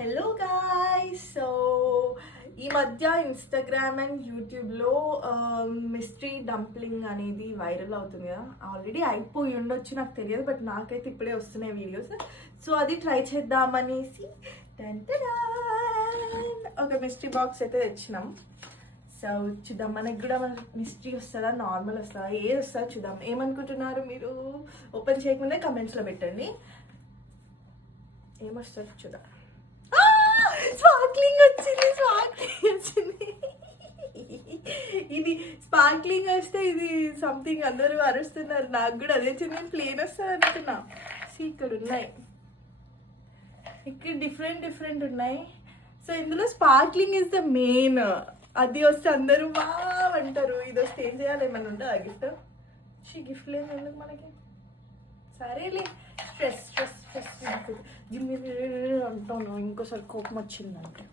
Hello guys. So ఈ మధ్య Instagram and యూట్యూబ్లో మిస్టరీ డంప్లింగ్ అనేది వైరల్ అవుతుంది కదా. ఆల్రెడీ అయిపోయి ఉండొచ్చు, నాకు తెలియదు, బట్ నాకైతే ఇప్పుడే వస్తున్నాయి వీడియోస్. సో అది ట్రై చేద్దామనేసి ఒక మిస్టరీ బాక్స్ అయితే తెచ్చినాం. సో చూద్దాం, మనకి కూడా మన మిస్టరీ వస్తుందా, నార్మల్ వస్తుందా, ఏది వస్తుందా చూద్దాం. ఏమనుకుంటున్నారు మీరు? ఓపెన్ చేయకముందే కమెంట్స్లో పెట్టండి ఏమొస్తుంది చూద్దాం. స్పార్క్లింగ్ వచ్చింది. ఇది స్పార్క్లింగ్ వస్తే ఇది సంథింగ్ అందరూ అరుస్తున్నారు. నాకు కూడా అదే వచ్చింది. నేను ప్లేన్ వస్తుంది అనుకున్నా. ఇక్కడ ఉన్నాయి, ఇక్కడ డిఫరెంట్ ఉన్నాయి. సో ఇందులో స్పార్క్లింగ్ ఇస్ ద మెయిన్. అది వస్తే అందరూ బాగా అంటారు. ఇది వస్తే ఏం చేయాలి? ఏమన్నా ఉండదా గిఫ్ట్? గిఫ్ట్ లేదు ఎందుకు మనకి? సరేలే, స్ట్రెస్ జిమ్ అంటాను. ఇంకోసారి కోపం వచ్చిందంటే